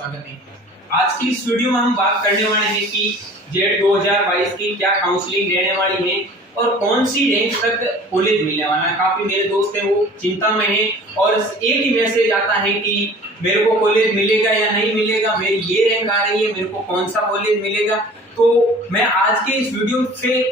स्वागत है। आज की इस वीडियो में हम बात करने वाले हैं कि जेड 2022 की क्या काउंसलिंग रहने वाली है और कौन सी रैंक तक कॉलेज मिलने वाला है। काफी मेरे दोस्त हैं वो चिंता में हैं और एक ही मैसेज आता है कि मेरे को कॉलेज मिलेगा या नहीं मिलेगा, मेरी ये रैंक आ रही है, मेरे को कौन सा कॉलेज मिलेगा। तो मैं आज के इस वीडियो से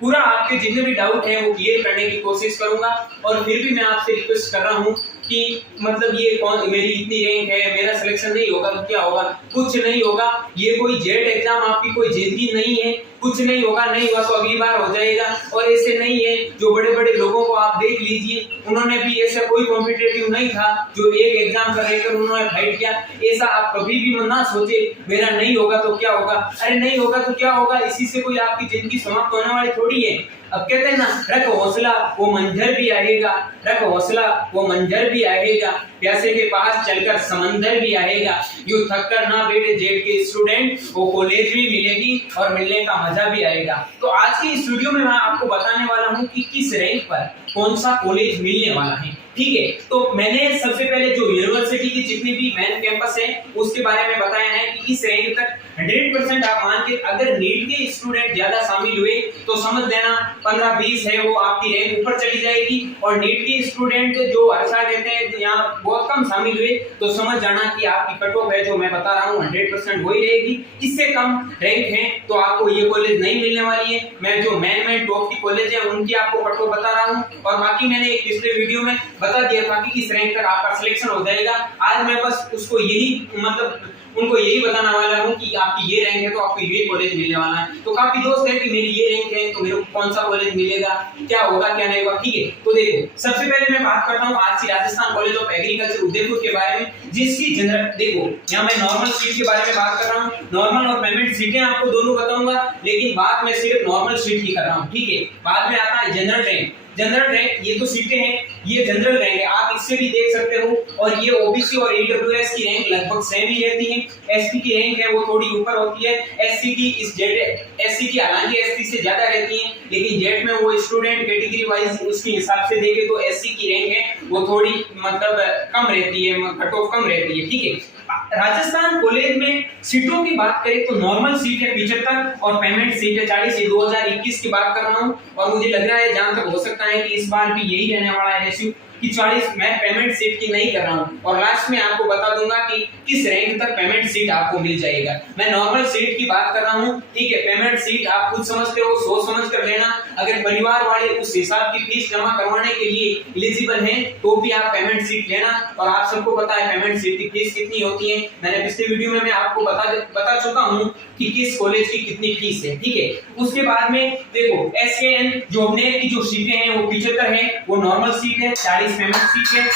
पूरा आपके जितने भी डाउट हैं वो क्लियर करने की कोशिश करूंगा। और फिर भी मैं आपसे रिक्वेस्ट कर रहा हूं कि मतलब ये कौन मेरी इतनी रैंक है, मेरा सिलेक्शन नहीं होगा तो क्या होगा, कुछ नहीं होगा। ये कोई जेड एग्जाम आपकी कोई जिंदगी नहीं है, कुछ नहीं होगा, नहीं हुआ तो अगली बार हो जाएगा। और ऐसे नहीं है, जो बड़े बड़े लोगों को आप देख लीजिए, उन्होंने भी ऐसा कोई कॉम्पिटिटिव नहीं था जो एक एग्जाम कर रहकर उन्होंने फाइट किया। ऐसा आप कभी भी ना सोचे मेरा नहीं होगा तो क्या होगा, अरे नहीं होगा तो क्या होगा, इसी से कोई आपकी जिंदगी समाप्त होने वाली थोड़ी है। अब कहते हैं ना, रख हौसला वो मंजर भी आएगा, रख हौसला वो मंजर भी आएगा, प्यासे के पास चलकर समंदर भी आएगा। यूं थक कर ना बैठे जेड के स्टूडेंट, वो कॉलेज भी मिलेगी और मिलने का मजा भी आएगा। तो आज की इस वीडियो में मैं आपको बताने वाला हूं कि किस रैंक पर कौन सा कॉलेज मिलने वाला है। ठीक है, तो मैंने सबसे पहले जो यूनिवर्सिटी की जितनी भी मेन कैंपस है उसके बारे में बताया है कि इस रैंक तक 100% आप मान के, अगर नीट के स्टूडेंट ज्यादा शामिल हुए तो समझ लेना 15-20 है वो आपकी रैंक ऊपर चली जाएगी। और नीट के स्टूडेंट जो हर साल कहते हैं यहाँ बहुत कम शामिल हुए तो समझ जाना कि आपकी कट ऑफ है जो मैं बता रहा हूँ 100% वही रहेगी। इससे कम रैंक है तो आपको ये कॉलेज नहीं मिलने वाली है। मैं जो मेन टॉप की कॉलेज है उनकी आपको कट ऑफ बता रहा हूँ, और बाकी मैंने एक पिछले वीडियो में बता दिया था कि किस रैंक तक आपका सिलेक्शन हो जाएगा। आज मैं बस उसको यही मतलब उनको यही बताने वाला हूं कि आपकी ये रैंक है तो आपको ये कॉलेज मिलने वाला है। तो काफी दोस्त हैं कि मेरी ये रैंक है तो मेरे को कौन सा कॉलेज मिलेगा, क्या होगा क्या नहीं होगा। ठीक है, तो देखो सबसे पहले मैं बात करता हूं RC Rajasthan college of agriculture Udaipur के बारे में, जिसकी जनरल देखो यहाँ मैं नॉर्मल सीट के बारे में बात कर रहा हूँ। नॉर्मल और पेमेंट सीटें आपको दोनों बताऊंगा, लेकिन बात मैं सिर्फ नॉर्मल सीट की कर रहा हूँ। ठीक है, बाद में आता है जनरल रैंक। जनरल रैंक ये तो सीटें हैं, ये जनरल रैंक है, आप इससे भी देख सकते हो। और ये ओबीसी और ईडब्ल्यूएस की रैंक लगभग सेम ही रहती है। एसटी की रैंक है वो थोड़ी ऊपर होती है, एससी की इस जेड एससी की हालांकि एसटी से ज्यादा रहती है, लेकिन जेड में वो स्टूडेंट कैटेगरी वाइज उसके हिसाब से देखे तो एससी की रैंक है वो थोड़ी मतलब कम रहती है, कट ऑफ कम रहती है। ठीक है, राजस्थान कॉलेज में सीटों की बात करें तो नॉर्मल सीट है 75 और पेमेंट सीट है 40। 2021 की बात कर रहा हूं और मुझे लग रहा है जहां तक हो सकता है कि इस बार भी यही रहने वाला है रेशियो कि 40। मैं पेमेंट सीट की नहीं कर रहा हूं और लास्ट में आपको बता दूंगा कि किस रैंक तक पेमेंट सीट आपको मिल जाएगा। मैं नॉर्मल सीट की बात कर रहा हूं। ठीक है, पेमेंट सीट आप खुद समझते हो, सोच समझ कर लेना। अगर परिवार वाले उस हिसाब की फीस जमा करवाने के लिए एलिजिबल हैं तो भी आप पेमेंट सीट लेना। और आप सबको पता है पेमेंट सीट की फीस कितनी होती है, मैंने पिछले वीडियो में मैं आपको बता चुका हूं कि किस कॉलेज की कितनी फीस है। ठीक है, उसके बाद में देखो एसकेएन जॉबनेट की जो सीटें हैं वो 75 है, वो नॉर्मल सीट है, 40 पेमेंट सीट है।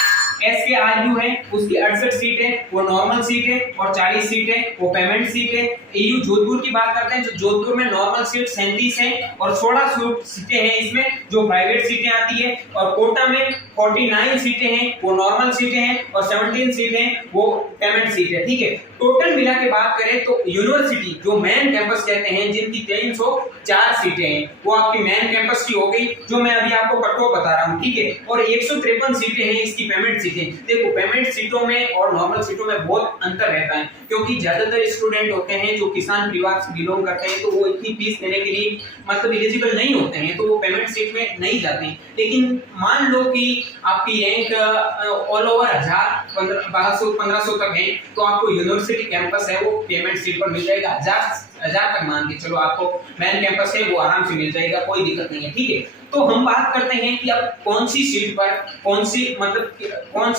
एसकेआरयू है उसकी 68 सीट है, वो नॉर्मल सीट है, और 40 सीट है वो पेमेंट सीट है। एयू जोधपुर की बात करते हैं तो जोधपुर में नॉर्मल सीट 37 है और 16 सीटें हैं इसमें जो प्राइवेट सीटें आती है। और कोटा में 49 सीटें हैं वो नॉर्मल सीटें हैं और 17 सीटें हैं वो पेमेंट सीट है। ठीक है, टोटल मिला के बात करें तो यूनिवर्सिटी जो मेन कैंपस कहते हैं जिनकी 304 सीटें हैं वो आपकी मेन कैंपस की हो गई, जो मैं अभी आपको कट ऑफ बता रहा हूं। ठीक है, और 153 सीटें हैं इसकी पेमेंट सीटें। देखो पेमेंट सीटों में और नॉर्मल सीटों में बहुत अंतर रहता है, क्योंकि ज्यादातर स्टूडेंट होते हैं जो किसान परिवार से बिलोंग करते हैं तो वो इतनी फीस देने के लिए मतलब एलिजिबल नहीं होते हैं तो वो पेमेंट सीट में नहीं जाते हैं। लेकिन मान लो कि आपकी रैंक ऑल ओवर 1000 1200 तक है तो आपको यूनिवर्सिटी कैंपस है वो पेमेंट सीट पर मिल जाएगा। 1000 तक मान के चलो आपको मेन कैंपस है वो आराम से मिल जाएगा, कोई दिक्कत नहीं है। ठीक है, तो हम बात करते हैं कि अब कौन सी सीट पर कौन सी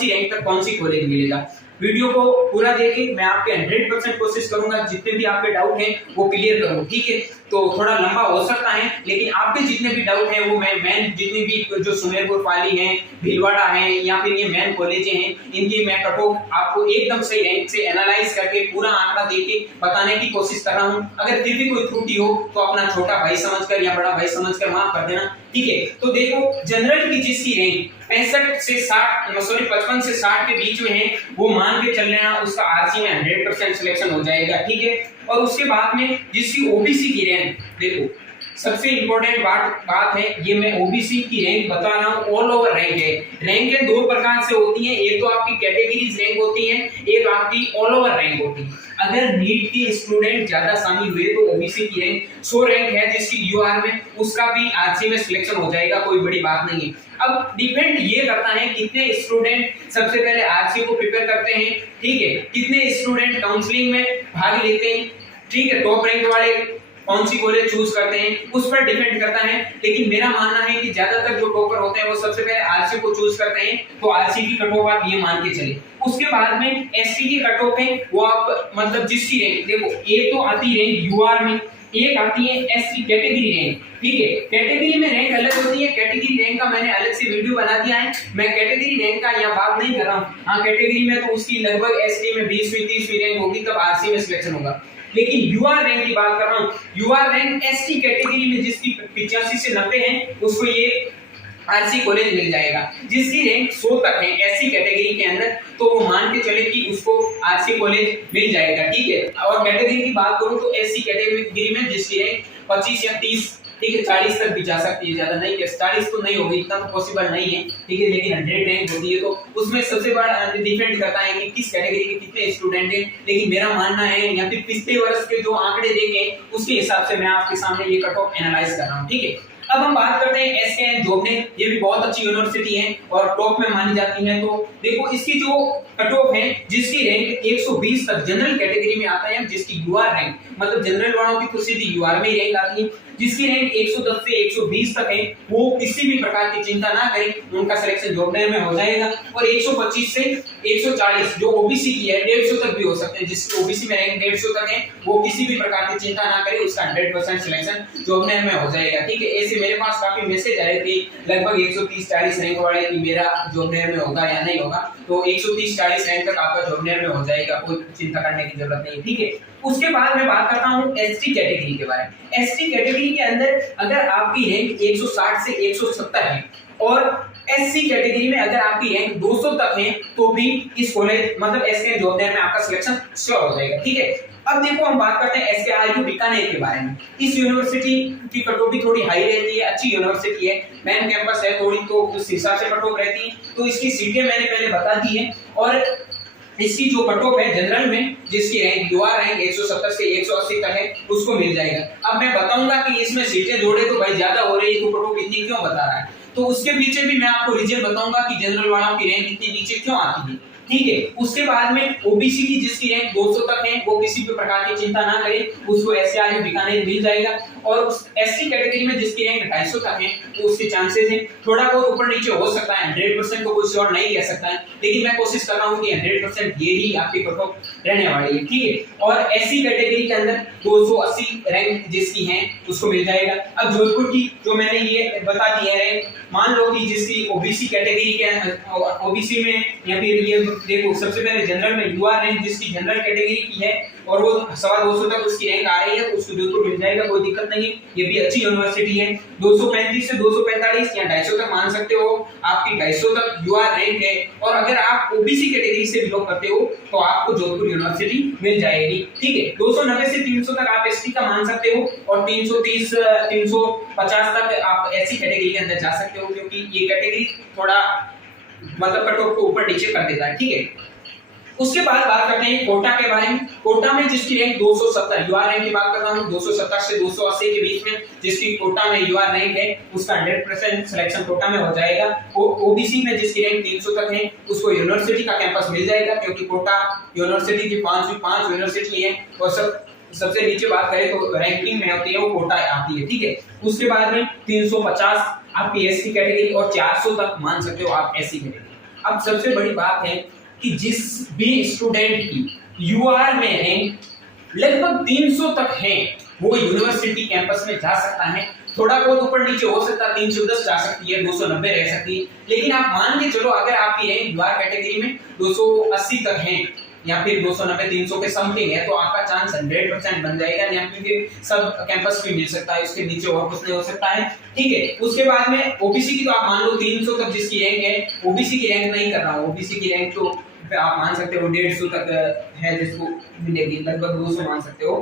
रैंक तक कौन सी कॉलेज मिलेगा। वीडियो को पूरा देखें, मैं आपके 100% कोशिश करूंगा जितने भी आपके डाउट हैं वो क्लियर करूं। ठीक है, तो थोड़ा लंबा हो सकता है लेकिन आपके जितने भी डाउट हैं वो मैं मेन जितने भी जो सुमेरपुर पाली हैं, भीलवाड़ा हैं या फिर ये मेन कॉलेज हैं इनकी मैं कट ऑफ आपको एकदम सही रैंक से एनालाइज करके पूरा आंकड़ा देके बताने की कोशिश कर रहा हूं। अगर फिर भी कोई त्रुटि हो तो अपना छोटा भाई समझकर या बड़ा भाई समझकर माफ कर देना। ठीक है, तो देखो जनरल की जिसकी रैंक 55 से 60 के बीच में है वो मान के चल लेना उसका आरसी में 100% सिलेक्शन हो जाएगा। ठीक है, और उसके बाद में जिसकी ओबीसी की रैंक देखो सबसे इंपॉर्टेंट बात है, ये मैं ओबीसी की रैंक बता रहा हूँ, ऑल ओवर रैंक है। रैंक है दो प्रकार से होती है, एक तो आपकी कैटेगरीज रैंक होती है, एक आपकी ऑल ओवर रैंक होती है। अगर नीट के स्टूडेंट ज्यादा शामिल हुए तो ओबीसी की रैंक 100 रैंक है जिसकी यूआर में, उसका भी आरसी में सिलेक्शन हो जाएगा, कोई बड़ी बात नहीं है। अब डिपेंड ये करता है कितने स्टूडेंट सबसे पहले आरसी को प्रिपेयर करते हैं, ठीक है, कितने स्टूडेंट काउंसलिंग में भाग लेते हैं, ठीक है, टॉप रैंक वाले कौन सी कॉलेज चूज करते हैं उस पर डिपेंड करता है। लेकिन मेरा मानना है कि ज्यादातर जो टॉपर होते हैं वो सबसे पहले आरसी को चूज करते हैं, तो आरसी की कट ऑफ आप ये मान के चले। उसके बाद में एसटी की कट ऑफ है, वो आप मतलब जिसकी रैंक देखो, एक तो आती है रैंक यूआर में, एक आती है एसटी कैटेगरी रैंक, ठीक है। कैटेगरी में रैंक अलग होती है, कैटेगरी रैंक का मैंने अलग से वीडियो बना दिया है, मैं कैटेगरी रैंक का यहाँ बात नहीं कर रहा हूँ। हाँ, कैटेगरी में तो उसकी लगभग एसटी में 20वीं 30वीं रैंक होगी, तब आरसी में सिलेक्शन होगा। लेकिन यूआर रैंक की बात कर रहा हूँ, यूआर रैंक एसटी कैटेगरी में जिसकी 85 से 90 है उसको ये आरसी कॉलेज मिल जाएगा। जिसकी रैंक 100 तक है एससी कैटेगरी के अंदर, तो वो मान के चले कि उसको आरसी कॉलेज मिल जाएगा, ठीक है। और कैटेगरी की बात करूं तो एससी कैटेगरी में जिसकी रैंक 25 या 30, ठीक है, 40 तक भी जा सकती है, ज्यादा नहीं, 40 तो नहीं होगी, इतना तो पॉसिबल नहीं है, ठीक है। लेकिन 100 रैंक होती है, तो उसमें सबसे बड़ा डिपेंड करता है कि किस कैटेगरी के कितने स्टूडेंट हैं। लेकिन मेरा मानना है, या फिर पिछले वर्ष के जो आंकड़े देखे उसके हिसाब से मैं आपके सामने ये कट ऑफ एनालाइज कर रहा हूँ, ठीक है। अब हम बात करते हैं एसकेएन जोबनेट, ये भी बहुत अच्छी यूनिवर्सिटी है और टॉप में मानी जाती है। तो देखो इसकी जो कट ऑफ है, जिसकी रैंक 120 तक जनरल कैटेगरी में आता है, जिसकी यूआर रैंक मतलब जनरल वालों की तो सीधी यूआर में ही रैंक आती है, जिसकी रैंक 110 से 120 तक है, वो किसी भी प्रकार की चिंता ना करें, उनका सिलेक्शन जोबनेट में हो जाएगा। और 125 से 140 जो ओबीसी की है, 150 तक भी हो सकते हैं, जिसकी ओबीसी में रैंक 150 तक है, वो किसी भी प्रकार की चिंता ना करें, उसका 100% सिलेक्शन जोबनेट में हो जाएगा, ठीक है। ऐसे मेरे पास काफी मैसेज आए थे लगभग 130-40 रैंक वाले कि मेरा जोबनेट में होगा या नहीं होगा, तो 130-40 रैंक तक आपका जोबनेट में हो जाएगा, कोई चिंता करने की जरूरत नहीं है, ठीक है। उसके बाद मैं बात करता हूं एसटी कैटेगरी के बारे में। एसटी कैटेगरी के अंदर अगर आपकी रैंक 160 से 170 है और एससी कैटेगरी में अगर आपकी रैंक 200 तक है, तो भी इस कॉलेज मतलब एसके जोबनेट में आपका सिलेक्शन श्योर हो जाएगा, ठीक है। अब देखो हम बात करते हैं एसकेआरयू बीकानेर के बारे में। इस यूनिवर्सिटी की कट ऑफ भी थोड़ी हाई रहती है, अच्छी यूनिवर्सिटी है, मेन कैंपस है थोड़ी, तो उस हिसाब से कट ऑफ रहती है। तो इसकी सीटें मैंने पहले बता दी है, और इसकी जो कट ऑफ है जनरल में, जिसकी रैंक यूआर रैंक 170 से 180 तक है, उसको मिल जाएगा। अब मैं बताऊंगा कि इसमें सीटें जोड़े तो भाई ज्यादा हो रही है, तो कट ऑफ इतनी क्यों बता रहा है, तो उसके पीछे भी मैं आपको रीजन बताऊंगा कि जनरल वालों की रैंक इतनी नीचे क्यों आती है, ठीक है। उसके बाद में ओबीसी की जिसकी रैंक 200 तक है, वो किसी भी प्रकार की चिंता ना करे, उसको एसकेआरयू बीकानेर मिल जाएगा। और उस एससी कैटेगरी में जिसकी रैंक 250 तक है, तो उसके चांसेस है थोड़ा बहुत ऊपर नीचे हो सकता है, 100% को कोई श्योर नहीं कह सकता है, लेकिन मैं कोशिश कर रहा हूं कि 100% ये ही आपकी कट ऑफ रहने वाली है, ठीक है। और एससी कैटेगरी के अंदर 280 रैंक जिसकी है उसको मिल जाएगा। अब जोधपुर की जो मैंने ये बता दी है रैंक, मान लो कि जिसकी ओबीसी कैटेगरी के ओबीसी में, या फिर ये देखो सबसे पहले जनरल में यूआर रैंक जिसकी जनरल कैटेगरी की है और वो 250 तक उसकी रैंक आ रही है, तो उसको जोधपुर मिल जाएगा, कोई दिक्कत नहीं है। ये भी अच्छी यूनिवर्सिटी है। 235 से 245 या 250 तक मान सकते हो, आपकी 250 तक यूआर रैंक है। और अगर आप ओबीसी कैटेगरी से बिलोंग करते हो तो आपको जोधपुर यूनिवर्सिटी मिल जाएगी, ठीक है। 290 से 300 तक आप एसटी का मान सकते हो, और 330 350 तक आप एससी कैटेगरी के अंदर जा सकते हो, क्योंकि ये कैटेगरी थोड़ा मतलब कट ऑफ को ऊपर नीचे कर देता है, ठीक है। उसके बाद बात करते हैं कोटा के बारे में। कोटा में जिसकी रैंक 270 यूआर रैंक की बात करता हूं, 270 से 280 के बीच में जिसकी कोटा में यूआर रैंक है, उसका 100% सिलेक्शन कोटा में हो जाएगा। ओबीसी में जिसकी रैंक 300 तक है, उसको यूनिवर्सिटी का कैंपस मिल जाएगा, क्योंकि कोटा यूनिवर्सिटी की 5 यूनिवर्सिटी है, और सबसे नीचे बात करें तो रैंकिंग में होती है वो कोटा आती है, ठीक है। उसके बाद में 350 आपकी एससी कैटेगरी, और 400 तक मान सकते हो आप एससी कैटेगरी। अब सबसे बड़ी बात है कि जिस भी स्टूडेंट की यूआर में रैंक लगभग 300 तक है, वो यूनिवर्सिटी कैंपस में जा सकता है। थोड़ा बहुत ऊपर नीचे हो सकता है, 310 जा सकती है, 290 रह सकती है, लेकिन आप मान के चलो अगर आपकी रैंक यूआर कैटेगरी में 280 तक है, या फिर 290 300 के समथिंग है, तो आपका चांस 100% बन जाएगा, या फिर सब कैंपस भी मिल सकता है, उसके नीचे और कुछ नहीं हो सकता है, ठीक है। उसके बाद में ओबीसी की तो आप मान लो 300 तक जिसकी रैंक है, ओबीसी की रैंक नहीं कर रहा हूं, ओबीसी की रैंक तो आप मान सकते हो 150 तक है जिसको मिलेगी, लगभग 200 मान सकते हो।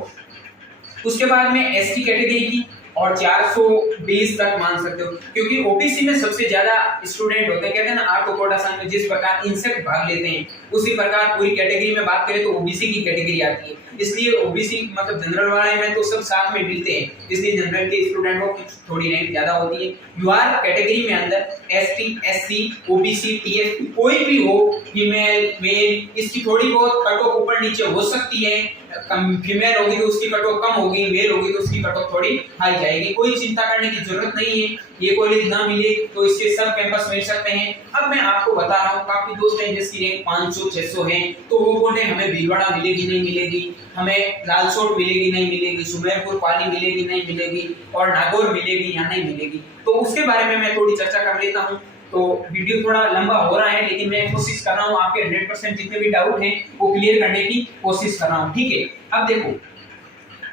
उसके बाद में एसटी कैटेगरी की और 420 तक मान सकते हो, क्योंकि ओबीसी में सबसे ज्यादा स्टूडेंट होते हैं। कहते हैं ना आर्थ कोटा संघ में जिस प्रकार इंसेक्ट भाग लेते हैं उसी प्रकार पूरी कैटेगरी में बात करें तो ओबीसी की कैटेगरी आती है। इसलिए ओबीसी मतलब जनरल वाले में तो सब साथ में मिलते हैं, इसलिए जनरल के स्टूडेंट को थोड़ी रैंक ज्यादा होती है। यूआर कैटेगरी में अंदर एसटी, एससी, ओबीसी, टीएफ कोई भी हो, फीमेल मेल, इसकी थोड़ी बहुत कट ऑफ ऊपर नीचे हो सकती है। कम फीमेल होगी तो उसकी कट ऑफ कम होगी, मेल होगी तो उसकी कट ऑफ थोड़ी हाई जाएगी। कोई चिंता करने की जरूरत नहीं है। ये कॉलेज ना मिले तो इसके सब कैंपस मिल सकते हैं। अब मैं आपको बता रहा हूँ, काफी दोस्त हैं जिसकी रैंक 500 600 है, तो वो बोले हमें भीलवाड़ा मिलेगी नहीं मिलेगी, हमें लालसोट मिलेगी नहीं मिलेगी, सुमेरपुर पाली मिलेगी नहीं मिलेगी, और नागौर मिलेगी या नहीं मिलेगी। तो उसके बारे में मैं थोड़ी चर्चा कर लेता हूँ। तो वीडियो थोड़ा लंबा हो रहा है, लेकिन मैं कोशिश कर रहा हूँ आपके 100% जितने भी डाउट हैं वो क्लियर करने की कोशिश कर रहा हूँ, ठीक है। अब देखो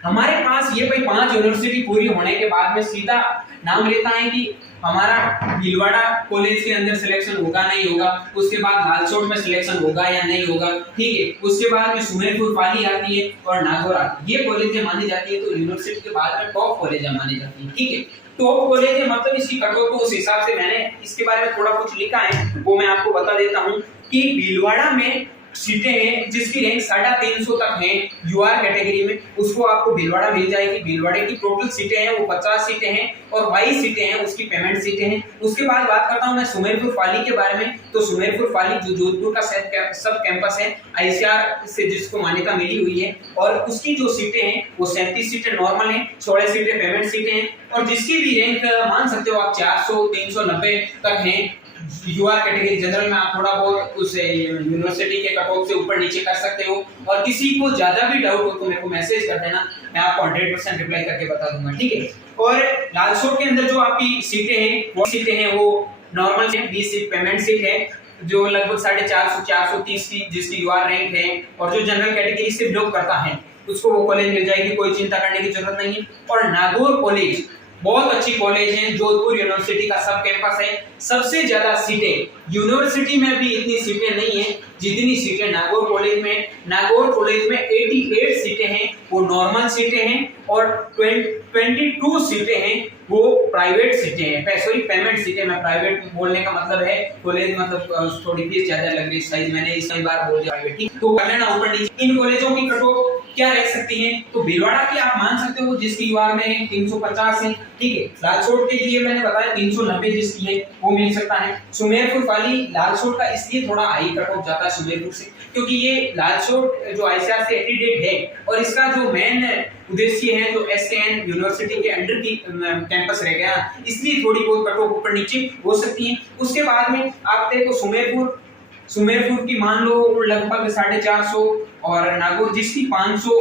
हमारे पास ये भाई 5 यूनिवर्सिटी पूरी होने के बाद में सीधा नाम लेता है कि हमारा भीलवाड़ा कॉलेज के अंदर सिलेक्शन होगा नहीं होगा, उसके बाद लालसोट में सिलेक्शन होगा या नहीं होगा, ठीक है। उसके बाद में सुमेरपुर पाली आती है और नागौर आती है। ये कॉलेजें मानी जाती है तो यूनिवर्सिटी के बाद में टॉप कॉलेजें मानी जाती है, ठीक है। टॉप कॉलेज मतलब इसकी कट ऑफ को उस हिसाब से मैंने इसके बारे में थोड़ा कुछ लिखा है, वो मैं आपको बता देता हूँ कि भीलवाड़ा में सीटें हैं जिसकी रैंक 350 तक है यूआर कैटेगरी में, उसको आपको भीलवाड़ा मिल जाएगी। भीलवाड़े की टोटल सीटें हैं वो 50 सीटें हैं और 22 सीटें हैं उसकी पेमेंट सीटें हैं। उसके बाद बात करता हूं मैं सुमेरपुर पाली के बारे में। तो सुमेरपुर पाली जो जोधपुर का सब कैंपस है, आईसीआर से जिसको मान्यता मिली हुई है, और उसकी जो सीटें हैं वो 37 सीटें नॉर्मल हैं, 16 सीटें पेमेंट सीटें हैं, और जिसकी भी रैंक मान सकते हो आप 400 390 तक है। यूआर कैटेगरी जनरल में आप थोड़ा बहुत उस यूनिवर्सिटी के कट ऑफ से ऊपर नीचे कर सकते हो, और किसी को ज्यादा भी डाउट हो तो मेरे को मैसेज कर देना, मैं आपको 100% रिप्लाई करके बता दूंगा, ठीक है। और लालसोट के अंदर जो आपकी सीटें हैं वो नॉर्मल है, 20 सीट पेमेंट सीट है जो लगभग 450 430 की जिसकी यूआर रैंक है, और जो जनरल कैटेगरी से बिलोंग करता है उसको वो कॉलेज मिल जाएगी, कोई चिंता करने की जरूरत नहीं है। और नागौर कॉलेज बहुत अच्छी कॉलेज है, जोधपुर यूनिवर्सिटी का सब कैंपस है, सबसे ज्यादा सीटें यूनिवर्सिटी में भी इतनी सीटें नहीं है जितनी सीटें नागौर कॉलेज में। नागौर कॉलेज में 88 सीटें हैं वो नॉर्मल सीटें हैं, और 22 सीटें हैं वो प्राइवेट सीटें हैं, सॉरी पेमेंट सीटें। मैं प्राइवेट बोलने का मतलब है कॉलेज मतलब थोड़ी फीस ज्यादा लग रही है, मैंने इस कई बार बोल दिया प्राइवेट, तो कर लेना ऊपर नीचे। इन कॉलेजों की कट ऑफ क्या रह सकती है, तो भीलवाड़ा की आप मान सकते हो जिसकी यूआर में 350 है, ठीक है। लालसोट के लिए मैंने बताया 390 जिसकी है वो मिल सकता है। सुमेरपुर पाली लालसोट का इसलिए थोड़ा हाई कट ऑफ जाता है सुमेरपुर से, क्योंकि ये लालसोट जो आईसीआर से एफिलिएटेड है, और इसका जो मेन उद्देश्य है जो एसकेएन यूनिवर्सिटी के अंडर की कैंपस रह गया, इसलिए थोड़ी बहुत कट ऑफ ऊपर नीचे हो सकती है। उसके बाद में आप देखो सुमेरपुर की मान लो लगभग 450, और नागौर जिसकी 500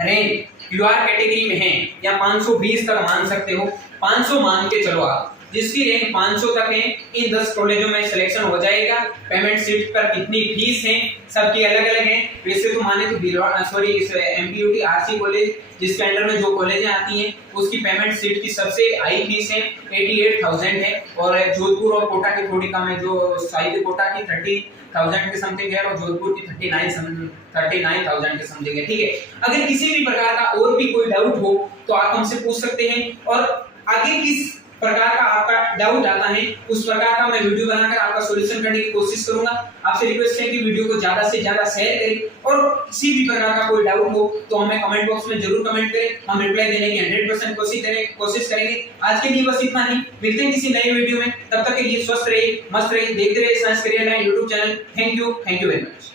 रैंक यूआर कैटेगरी में है, या 520 तक मान सकते हो, 500 मान के चलो आप, जिसकी रैंक 500 तक है, इन 10 कॉलेजों में सिलेक्शन हो जाएगा। पेमेंट सीट पर कितनी फीस है सबकी अलग अलग है। वैसे तो माने तो एमपीयूटी आरसी कॉलेज जिसके अंडर में जो कॉलेजें आती हैं उसकी पेमेंट सीट की सबसे हाई फीस है 88,000 है, और जोधपुर और कोटा की थोड़ी कम है, जो साहित्य कोटा की 30,000 के समथिंग है और जोधपुर की 39,000 के समथिंग है, ठीक है। अगर किसी भी प्रकार का और भी कोई डाउट हो तो आप हमसे पूछ सकते हैं, और आगे किस प्रकार का आपका डाउट आता है उस प्रकार का मैं वीडियो बनाकर आपका सॉल्यूशन करने की कोशिश करूंगा। आपसे रिक्वेस्ट है कि वीडियो को ज्यादा से ज्यादा शेयर करें, और किसी भी प्रकार का कोई डाउट हो तो हमें कमेंट बॉक्स में जरूर कमेंट करें, हम रिप्लाई देने की 100% कोशिश करेंगे। आज के लिए बस इतना ही, मिलते हैं किसी नए वीडियो में, तब तक के लिए स्वस्थ रहिए, मस्त रहिए, देखते रहिए science career line YouTube channel. Thank you very much.